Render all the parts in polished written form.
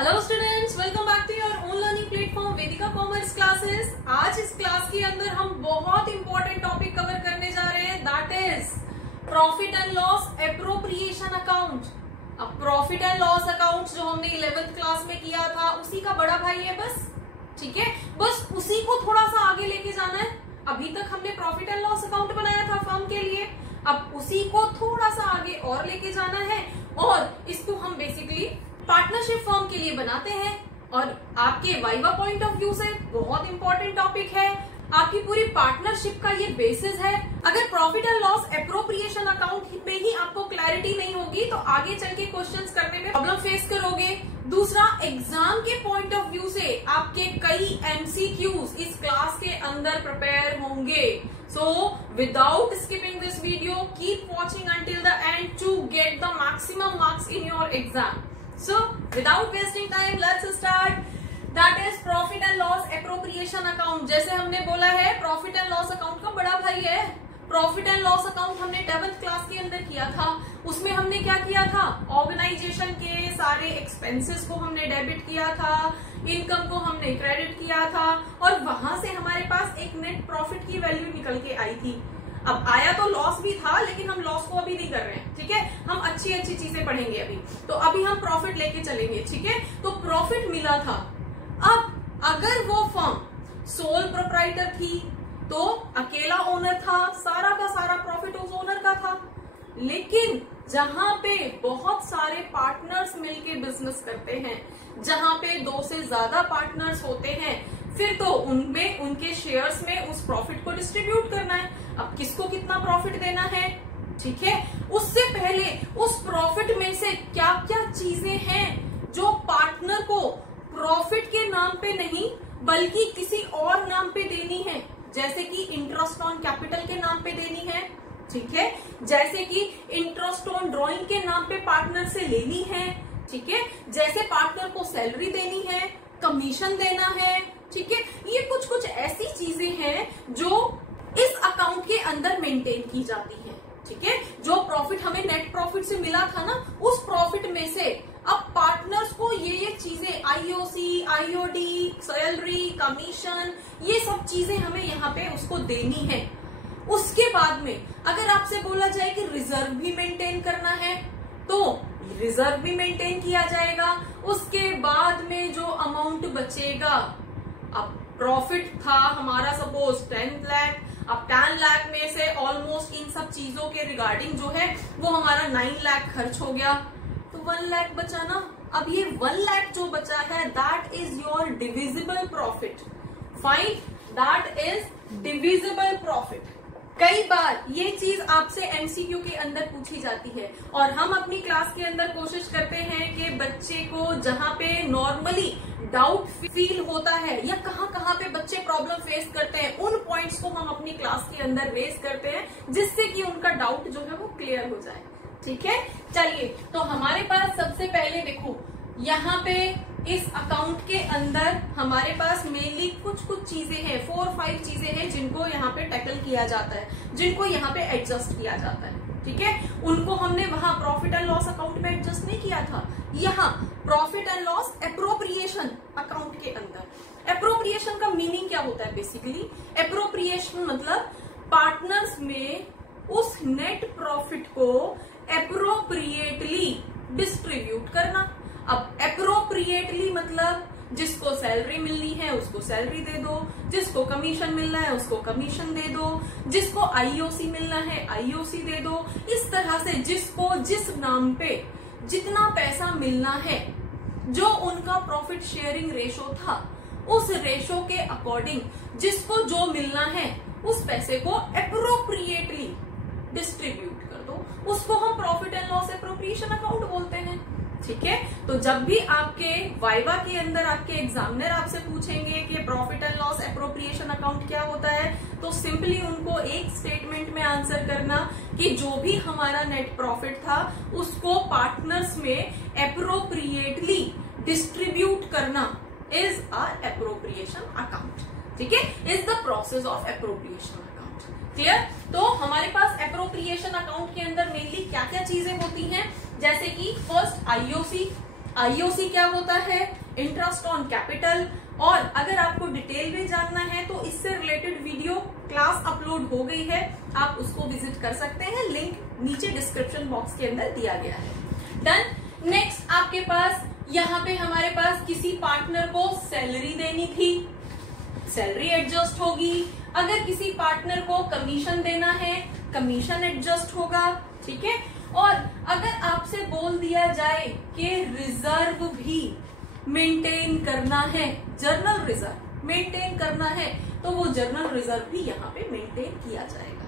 Hello students, welcome back to your own learning platform Vedika commerce classes. आज इस class के अंदर हम बहुत इंपॉर्टेंट टॉपिक कवर करने जा रहे हैं, that is profit and loss appropriation account. अब प्रॉफिट एंड लॉस अकाउंट जो हमने 11th क्लास में किया था उसी का बड़ा भाई है, बस ठीक है, बस उसी को थोड़ा सा आगे लेके जाना है। अभी तक हमने प्रॉफिट एंड लॉस अकाउंट बनाया था फर्म के लिए, अब उसी को थोड़ा सा आगे और लेके जाना है और इसको हम बेसिकली पार्टनरशिप फर्म के लिए बनाते हैं। और आपके वाइवा पॉइंट ऑफ व्यू से बहुत इंपॉर्टेंट टॉपिक है, आपकी पूरी पार्टनरशिप का ये बेसिस है। अगर profit and loss appropriation account में ही आपको क्लैरिटी नहीं होगी तो आगे चल के क्वेश्चंस करने में प्रॉब्लम फेस करोगे। दूसरा, एग्जाम के पॉइंट ऑफ व्यू से आपके कई एमसीक्यूज इस क्लास के अंदर प्रिपेयर होंगे। So without skipping this video, keep watching until the end to get the maximum marks in your exam. So, without wasting time, let's start. That is profit and loss appropriation account. जैसे हमने बोला है, profit and loss account का बड़ा भाई है। Profit and loss account हमने 11th class के अंदर किया था। उसमें हमने क्या किया था, ऑर्गेनाइजेशन के सारे एक्सपेंसेस को हमने डेबिट किया था, इनकम को हमने क्रेडिट किया था और वहां से हमारे पास एक नेट प्रॉफिट की वैल्यू निकल के आई थी। अब आया तो लॉस भी था, लेकिन हम लॉस को अभी नहीं कर रहे हैं, ठीक है, हम अच्छी अच्छी चीजें पढ़ेंगे अभी। तो अभी हम प्रॉफिट लेके चलेंगे, ठीक है। तो प्रॉफिट मिला था। अब अगर वो फर्म सोल प्रोप्राइटर थी तो अकेला ओनर था, सारा का सारा प्रॉफिट उस ओनर का था। लेकिन जहां पे बहुत सारे पार्टनर्स मिलके बिजनेस करते हैं, जहां पे 2 से ज्यादा पार्टनर्स होते हैं, फिर तो उनमें उनके शेयर्स में उस प्रॉफिट को डिस्ट्रीब्यूट करना है। अब किसको कितना प्रॉफिट देना है, ठीक है, उससे पहले उस प्रॉफिट में से क्या क्या चीजें हैं जो पार्टनर को प्रॉफिट के नाम पे नहीं बल्कि किसी और नाम पे देनी है। जैसे कि इंटरेस्ट ऑन कैपिटल के नाम पे देनी है, ठीक है, जैसे कि इंटरेस्ट ऑन ड्रॉइंग के नाम पे पार्टनर से लेनी है, ठीक है, जैसे पार्टनर को सैलरी देनी है, कमीशन देना है, ठीक है। ये कुछ कुछ ऐसी चीजें हैं जो इस अकाउंट के अंदर मेंटेन की जाती है, ठीक है। जो प्रॉफिट हमें नेट प्रॉफिट से मिला था ना, उस प्रॉफिट में से अब पार्टनर्स को ये चीजें आईओसी, आईओडी, सैलरी, कमीशन, ये सब चीजें हमें यहाँ पे उसको देनी है। उसके बाद में अगर आपसे बोला जाए कि रिजर्व भी मेंटेन करना है तो रिजर्व भी मेंटेन किया जाएगा। उसके बाद में जो अमाउंट बचेगा, अब प्रॉफिट था हमारा सपोज 10 लाख, अब 10 लाख में से ऑलमोस्ट इन सब चीजों के रिगार्डिंग जो है वो हमारा 9 लाख खर्च हो गया, तो 1 लाख बचा ना। अब ये 1 लाख जो बचा है, that is your divisible profit. Fine, that is divisible profit. कई बार ये चीज आपसे एमसीक्यू के अंदर पूछी जाती है और हम अपनी क्लास के अंदर कोशिश करते हैं कि बच्चे को जहां पे नॉर्मली डाउट फील होता है या कहां पे बच्चे प्रॉब्लम फेस करते हैं, उन पॉइंट्स को हम अपनी क्लास के अंदर रेज करते हैं जिससे कि उनका डाउट जो है वो क्लियर हो जाए, ठीक है। चलिए, तो हमारे पास सबसे पहले देखो, यहाँ पे इस अकाउंट के अंदर हमारे पास मेनली कुछ कुछ चीजें हैं, 4-5 चीजें हैं जिनको यहाँ पे टैकल किया जाता है, जिनको यहाँ पे एडजस्ट किया जाता है, ठीक है। उनको हमने वहां प्रॉफिट एंड लॉस अकाउंट में एडजस्ट नहीं किया था, यहाँ profit and loss appropriation account के अंदर। एप्रोप्रिएशन का मीनिंग क्या होता है, बेसिकली एप्रोप्रिएशन मतलब पार्टनर्स में उस नेट प्रॉफिट को एप्रोप्रिएटली डिस्ट्रीब्यूट करना। अब एप्रोप्रिएटली मतलब जिसको सैलरी मिलनी है उसको सैलरी दे दो, जिसको कमीशन मिलना है उसको कमीशन दे दो, जिसको आईओसी मिलना है आईओसी दे दो। इस तरह से जिसको जिस नाम पे जितना पैसा मिलना है, जो उनका प्रॉफिट शेयरिंग रेशो था, उस रेशो के अकॉर्डिंग जिसको जो मिलना है उस पैसे को एप्रोप्रिएटली डिस्ट्रीब्यूट कर दो, उसको हम profit and loss appropriation account बोलते हैं, ठीक है। तो जब भी आपके वाइवा के अंदर आपके एग्जामिनर आपसे पूछेंगे कि profit and loss appropriation account क्या होता है, तो सिंपली उनको एक स्टेटमेंट में आंसर करना कि जो भी हमारा नेट प्रॉफिट था उसको पार्टनर्स में एप्रोप्रिएटली डिस्ट्रीब्यूट करना इज आवर एप्रोप्रिएशन अकाउंट, ठीक है, is the process of appropriation account. Clear. तो हमारे पास एप्रोप्रिएशन अकाउंट के अंदर मेनली क्या क्या चीजें होती हैं, जैसे कि फर्स्ट आईओसी, आईओसी क्या होता है, इंटरेस्ट ऑन कैपिटल। और अगर आपको डिटेल में जानना है तो इससे रिलेटेड वीडियो क्लास अपलोड हो गई है, आप उसको विजिट कर सकते हैं, लिंक नीचे डिस्क्रिप्शन बॉक्स के अंदर दिया गया है। डन। नेक्स्ट आपके पास यहाँ पे हमारे पास किसी पार्टनर को सैलरी देनी थी, सैलरी एडजस्ट होगी। अगर किसी पार्टनर को कमीशन देना है, कमीशन एडजस्ट होगा, ठीक है। और अगर आपसे बोल दिया जाए कि रिजर्व भी मेंटेन करना है, जर्नल रिजर्व मेंटेन करना है, तो वो जर्नल रिजर्व भी यहाँ पे मेंटेन किया जाएगा,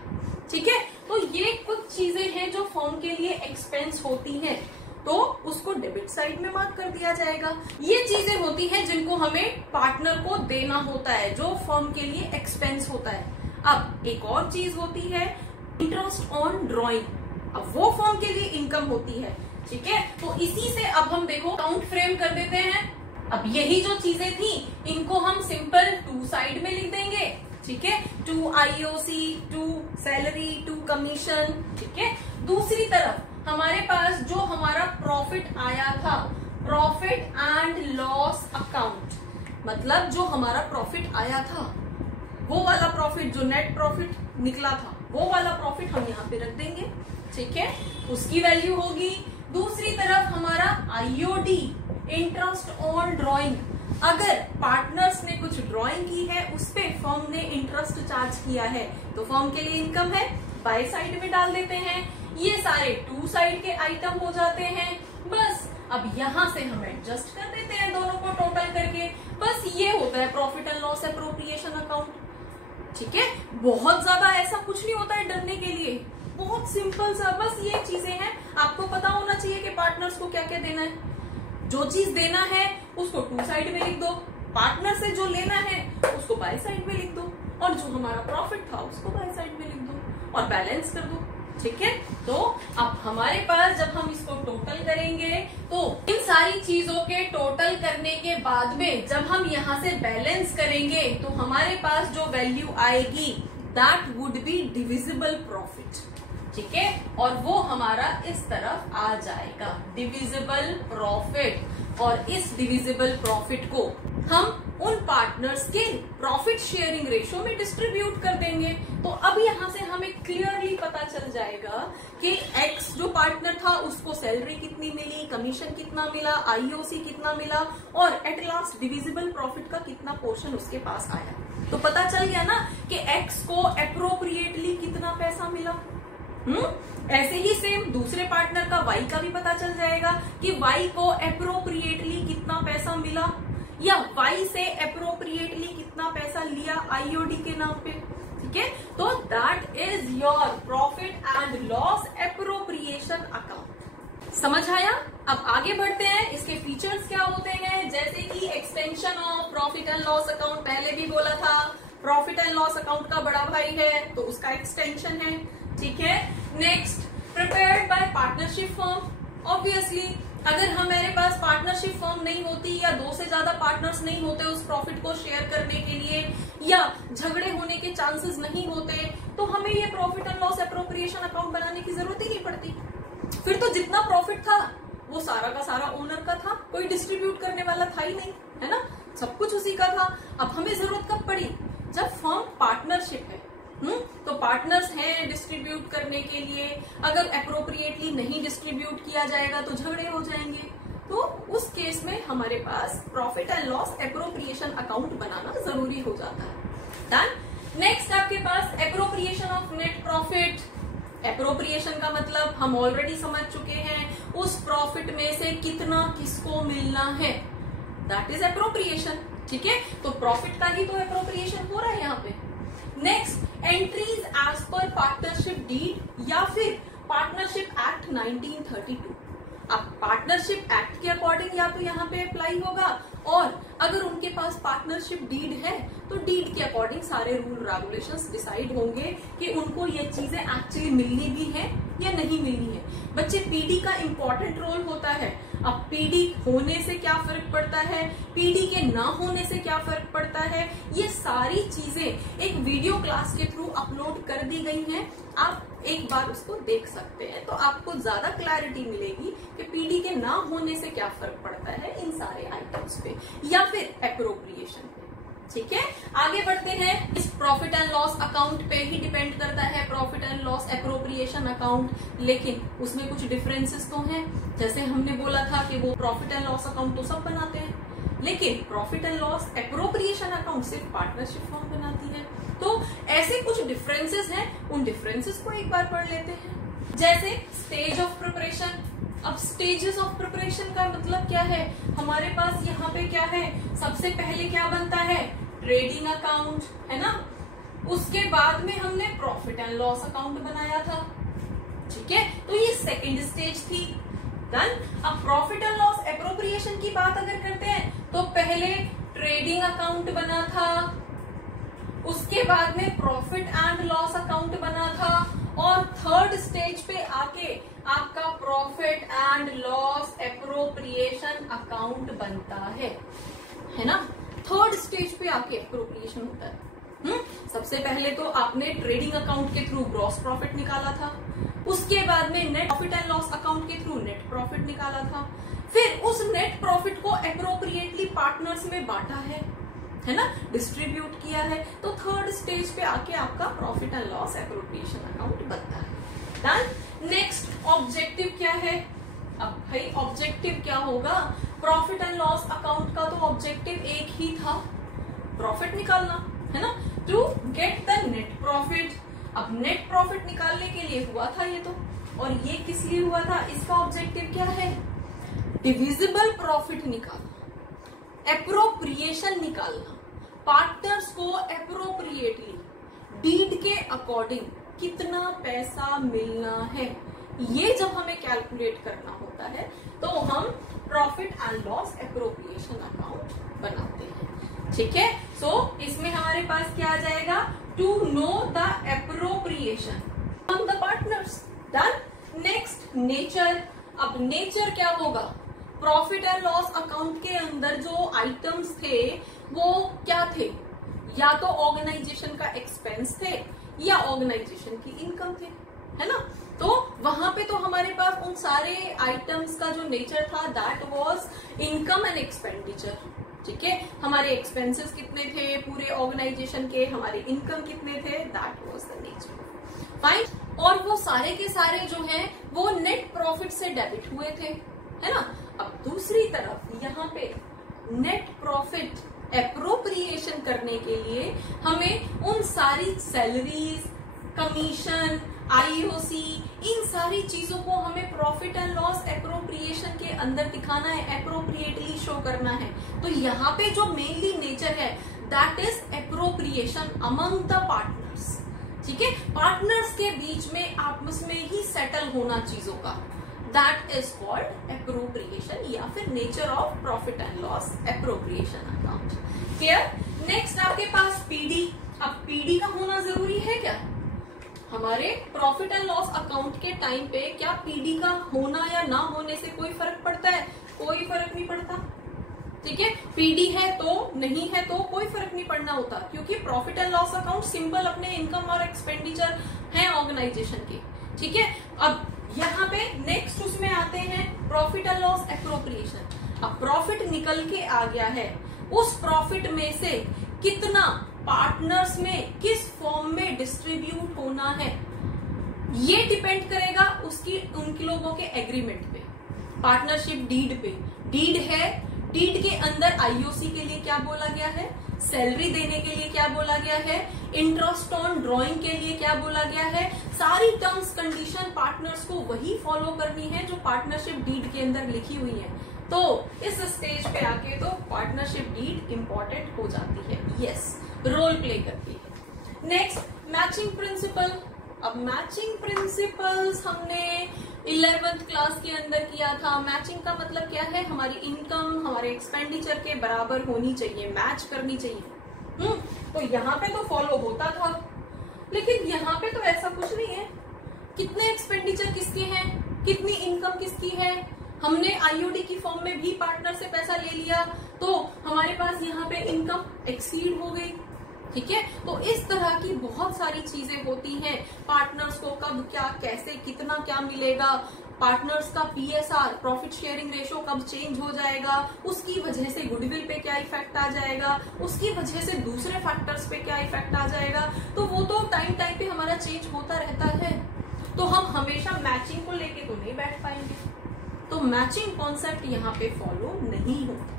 ठीक है। तो ये कुछ चीजें हैं जो फर्म के लिए एक्सपेंस होती हैं, तो उसको डेबिट साइड में मार्क कर दिया जाएगा। ये चीजें होती हैं जिनको हमें पार्टनर को देना होता है, जो फर्म के लिए एक्सपेंस होता है। अब एक और चीज होती है इंटरेस्ट ऑन ड्रॉइंग, अब वो फर्म के लिए इनकम होती है, ठीक है। तो इसी से अब हम देखो अकाउंट फ्रेम कर देते हैं। अब यही जो चीजें थी इनको हम सिंपल टू साइड में लिख देंगे, ठीक है। To IOC, to salary, to commission, ठीक है। दूसरी तरफ हमारे पास जो हमारा प्रॉफिट आया था, प्रॉफिट एंड लॉस अकाउंट, मतलब जो हमारा प्रॉफिट आया था, वो वाला प्रॉफिट जो नेट प्रॉफिट निकला था, वो वाला प्रॉफिट हम यहाँ पे रख देंगे, ठीक है। उसकी वैल्यू होगी। दूसरी तरफ हमारा आईओडी, इंटरेस्ट ऑन ड्रॉइंग, अगर पार्टनर्स ने कुछ ड्रॉइंग की है उस पे फर्म ने इंटरेस्ट चार्ज किया है तो फर्म के लिए इनकम है, बाय साइड में डाल देते हैं। ये सारे टू साइड के आइटम हो जाते हैं। बस अब यहाँ से हम एडजस्ट कर देते हैं दोनों को टोटल करके। बस ये होता है profit and loss appropriation account, ठीक है। बहुत ज्यादा ऐसा कुछ नहीं होता है डरने के लिए, बहुत सिंपल सा, बस ये चीजें हैं। आपको पता होना चाहिए कि पार्टनर्स को क्या क्या देना है। जो चीज देना है उसको टू साइड में लिख दो, पार्टनर से जो लेना है उसको बाय साइड में लिख दो, और जो हमारा प्रॉफिट था उसको बाय साइड में लिख दो और बैलेंस कर दो, ठीक है। तो अब हमारे पास जब हम इसको टोटल करेंगे तो इन सारी चीजों के टोटल करने के बाद में जब हम यहाँ से बैलेंस करेंगे तो हमारे पास जो वैल्यू आएगी that would be divisible profit, ठीक है। और वो हमारा इस तरफ आ जाएगा डिविजिबल प्रॉफिट। और इस डिविजिबल प्रॉफिट को हम उन पार्टनर्स के प्रॉफिट शेयरिंग रेशो में डिस्ट्रीब्यूट कर देंगे। तो अब यहाँ से हमें क्लियरली पता चल जाएगा कि एक्स जो पार्टनर था उसको सैलरी कितनी मिली, कमीशन कितना मिला, आईओसी कितना मिला, और एट लास्ट डिविजिबल प्रॉफिट का कितना पोर्शन उसके पास आया। तो पता चल गया ना कि एक्स को एप्रोप्रिएटली कितना पैसा मिला। ऐसे ही सेम दूसरे पार्टनर का वाई का भी पता चल जाएगा कि वाई को एप्रोप्रिएटली कितना पैसा मिला, या वाई से एप्रोप्रिएटली कितना पैसा लिया आईओडी के नाम पे, ठीक है। तो that is your profit and loss appropriation account. समझ आया? अब आगे बढ़ते हैं। इसके फीचर्स क्या होते हैं, जैसे कि extension of profit and loss account, पहले भी बोला था प्रॉफिट एंड लॉस अकाउंट का बड़ा भाई है तो उसका एक्सटेंशन है, ठीक है। Next, prepared by partnership firm. Obviously अगर हमारे पास पार्टनरशिप फर्म नहीं होती या दो से ज्यादा पार्टनर्स नहीं होते उस प्रॉफिट को शेयर करने के लिए, या झगड़े होने के चांसेस नहीं होते, तो हमें ये profit and loss appropriation account बनाने की जरूरत ही नहीं पड़ती। फिर तो जितना प्रॉफिट था वो सारा का सारा ओनर का था, कोई डिस्ट्रीब्यूट करने वाला था ही नहीं, है ना, सब कुछ उसी का था। अब हमें जरूरत कब पड़ी, जब फर्म पार्टनरशिप है, तो पार्टनर्स हैं डिस्ट्रीब्यूट करने के लिए। अगर एप्रोप्रिएटली नहीं डिस्ट्रीब्यूट किया जाएगा तो झगड़े हो जाएंगे, तो उस केस में हमारे पास profit and loss appropriation account बनाना जरूरी हो जाता है। डन। नेक्स्ट आपके पास appropriation of net profit. Appropriation का मतलब हम ऑलरेडी समझ चुके हैं, उस प्रॉफिट में से कितना किसको मिलना है, दैट इज एप्रोप्रिएशन, ठीक है। तो प्रॉफिट का ही तो एप्रोप्रिएशन हो रहा है यहाँ पे। Next, entries as per partnership deed या फिर पार्टनरशिप एक्ट 1932। अब पार्टनरशिप एक्ट के अकॉर्डिंग या तो यहाँ पे अप्लाई होगा, और अगर उनके पास पार्टनरशिप डीड है तो डीड के अकॉर्डिंग सारे रूल रेगुलेशंस डिसाइड होंगे कि उनको ये चीजें एक्चुअली मिलनी भी है या नहीं मिलनी है। बच्चे पीडी का इंपॉर्टेंट रोल होता है। अब पीडी होने से क्या फर्क पड़ता है, पीडी के ना होने से क्या फर्क पड़ता है, ये सारी चीजें एक वीडियो क्लास के थ्रू अपलोड कर दी गई हैं। आप एक बार उसको देख सकते हैं तो आपको ज्यादा क्लैरिटी मिलेगी कि पीडी के ना होने से क्या फर्क पड़ता है इन सारे आइटम्स पे या फिर एप्रोप्रिएशन पे। ठीक है, आगे बढ़ते हैं। इस प्रॉफिट एंड लॉस अकाउंट पे ही डिपेंड करता है profit and loss appropriation account, लेकिन उसमें कुछ डिफरेंसेस तो हैं। जैसे हमने बोला था कि वो प्रॉफिट एंड लॉस अकाउंट तो सब बनाते हैं, लेकिन profit and loss appropriation account सिर्फ पार्टनरशिप फर्म बनाती है। तो ऐसे कुछ डिफरेंसेस हैं, उन डिफरेंसेस को एक बार पढ़ लेते हैं। जैसे स्टेज ऑफ प्रिपरेशन। अब स्टेजेस ऑफ प्रिपरेशन का मतलब क्या है, हमारे पास यहाँ पे क्या है, सबसे पहले क्या बनता है, ट्रेडिंग अकाउंट, है ना। उसके बाद में हमने प्रॉफिट एंड लॉस अकाउंट बनाया था। ठीक है, तो ये सेकेंड स्टेज थी। डन। अब प्रॉफिट एंड लॉस एप्रोप्रिएशन की बात अगर करते हैं तो पहले ट्रेडिंग अकाउंट बना था, उसके बाद में प्रॉफिट एंड लॉस अकाउंट बना था, और थर्ड स्टेज पे आके आपका profit and loss appropriation account बनता है ना। थर्ड स्टेज पे आके एप्रोप्रिएशन होता है। सबसे पहले तो आपने ट्रेडिंग अकाउंट के थ्रू ग्रॉस प्रॉफिट निकाला था, उसके बाद में net profit and loss account के थ्रू नेट प्रॉफिट निकाला था, फिर उस नेट प्रॉफिट को एप्रोप्रिएटली पार्टनर्स में बांटा है ना, डिस्ट्रीब्यूट किया है। तो थर्ड स्टेज पे आके आपका profit and loss appropriation account बनता है। डन। नेक्स्ट ऑब्जेक्टिव क्या है, अब भाई ऑब्जेक्टिव क्या होगा, प्रॉफिट एंड लॉस अकाउंट का तो ऑब्जेक्टिव एक ही था, प्रॉफिट निकालना, है ना, to get the net profit. अब नेट प्रॉफिट निकालने के लिए हुआ था ये तो, और ये किस लिए हुआ था, इसका ऑब्जेक्टिव क्या है, डिविजिबल प्रॉफिट निकालना, एप्रोप्रिएशन निकालना, पार्टनर्स को एप्रोप्रिएटली डीड के अकॉर्डिंग कितना पैसा मिलना है, ये जब हमें कैलकुलेट करना होता है तो हम profit and loss appropriation account बनाते हैं। ठीक है, सो इसमें हमारे पास क्या आ जाएगा, to know the appropriation from the partners. Done. Next nature. अब नेचर क्या होगा, प्रॉफिट एंड लॉस अकाउंट के अंदर जो आइटम्स थे वो क्या थे, या तो ऑर्गेनाइजेशन का एक्सपेंस थे या ऑर्गेनाइजेशन की इनकम थे, है ना। तो वहां पे तो हमारे पास उन सारे आइटम्स का जो नेचर था that was income and expenditure. ठीक है, हमारे एक्सपेंसेस कितने थे पूरे ऑर्गेनाइजेशन के, हमारे इनकम कितने थे, that was the nature. Fine. और वो सारे के सारे जो हैं वो नेट प्रॉफिट से डेबिट हुए थे, है ना। अब दूसरी तरफ यहाँ पे नेट प्रॉफिट एप्रोप्रिएशन करने के लिए हमें उन सारी सैलरीज, कमीशन, आईओसी, इन सारी चीजों को हमें प्रॉफिट एंड लॉस एप्रोप्रिएशन के अंदर दिखाना है, एप्रोप्रिएटली शो करना है। तो यहाँ पे जो मेनली नेचर है that is appropriation among the partners. ठीक है, पार्टनर्स के बीच में आपस में ही सेटल होना चीजों का, दैट इज कॉल्ड एप्रोप्रिएशन या फिर nature of profit and loss appropriation account. Clear. Next आपके पास पीडी। अब पीडी का होना जरूरी है क्या, हमारे प्रॉफिट एंड लॉस अकाउंट के टाइम पे क्या पीडी का होना या ना होने से कोई फर्क पड़ता है, कोई फर्क नहीं पड़ता। ठीक है, पीडी है तो नहीं है तो कोई फर्क नहीं पड़ना होता, क्योंकि profit and loss account simple अपने इनकम और एक्सपेंडिचर है ऑर्गेनाइजेशन के। ठीक है, अब यहाँ पे नेक्स्ट उसमें आते हैं प्रॉफिट एंड लॉस एप्रोप्रिएशन। अब प्रॉफिट निकल के आ गया है, उस प्रॉफिट में से कितना पार्टनर्स में किस फॉर्म में डिस्ट्रीब्यूट होना है, ये डिपेंड करेगा उनके लोगों के एग्रीमेंट पे, पार्टनरशिप डीड पे। डीड है, डीड के अंदर आईओसी के लिए क्या बोला गया है, सैलरी देने के लिए क्या बोला गया है, इंटरेस्ट ऑन ड्रॉइंग के लिए क्या बोला गया है, सारी टर्म्स कंडीशन पार्टनर्स को वही फॉलो करनी है जो पार्टनरशिप डीड के अंदर लिखी हुई है। तो इस स्टेज पे आके तो पार्टनरशिप डीड इंपॉर्टेंट हो जाती है, यस, रोल प्ले करती है। Next matching principal. अब मैचिंग प्रिंसिपल्स हमने 11th क्लास के अंदर किया था। मैचिंग का मतलब क्या है, हमारी इनकम हमारे एक्सपेंडिचर के बराबर होनी चाहिए, मैच करनी चाहिए। तो यहाँ पे तो फॉलो होता था, लेकिन यहाँ पे तो ऐसा कुछ नहीं है। कितने एक्सपेंडिचर किसके हैं, कितनी इनकम किसकी है। हमने आईओडी की फॉर्म में भी पार्टनर से पैसा ले लिया तो हमारे पास यहाँ पे इनकम एक्सीड हो गई, ठीक है। तो इस तरह की बहुत सारी चीजें होती हैं। पार्टनर्स को कब क्या कैसे कितना क्या मिलेगा, पार्टनर्स का पीएसआर प्रॉफिट शेयरिंग रेशो कब चेंज हो जाएगा, उसकी वजह से गुडविल पे क्या इफेक्ट आ जाएगा, उसकी वजह से दूसरे फैक्टर्स पे क्या इफेक्ट आ जाएगा, तो वो तो टाइम टाइम पे हमारा चेंज होता रहता है। तो हम हमेशा मैचिंग को लेके तो नहीं बैठ पाएंगे, तो मैचिंग कॉन्सेप्ट यहाँ पे फॉलो नहीं होता।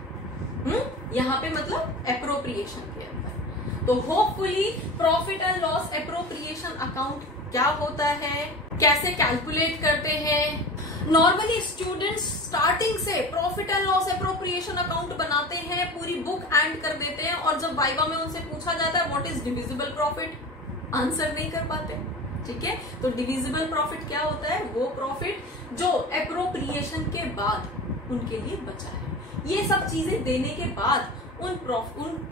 यहाँ पे मतलब एप्रोप्रिएशन के अंदर। तो hopefully profit and loss appropriation account क्या होता है, कैसे कैलकुलेट करते हैं। नॉर्मली स्टूडेंट्स स्टार्टिंग से profit and loss appropriation account बनाते हैं, पूरी बुक एंड कर देते हैं, और जब वाइवा में उनसे पूछा जाता है what is divisible profit, answer नहीं कर पाते, ठीक है। तो डिविजिबल प्रॉफिट क्या होता है, वो प्रॉफिट जो एप्रोप्रिएशन के बाद उनके लिए बचा है, ये सब चीजें देने के बाद उन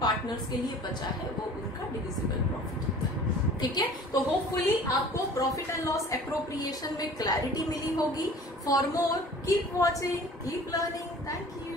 पार्टनर्स के लिए बचा है, वो उनका डिविजिबल प्रॉफिट होता है, ठीक है। तो होपफुली आपको प्रॉफिट एंड लॉस एप्रोप्रिएशन में क्लैरिटी मिली होगी। For more keep watching, keep learning. Thank you.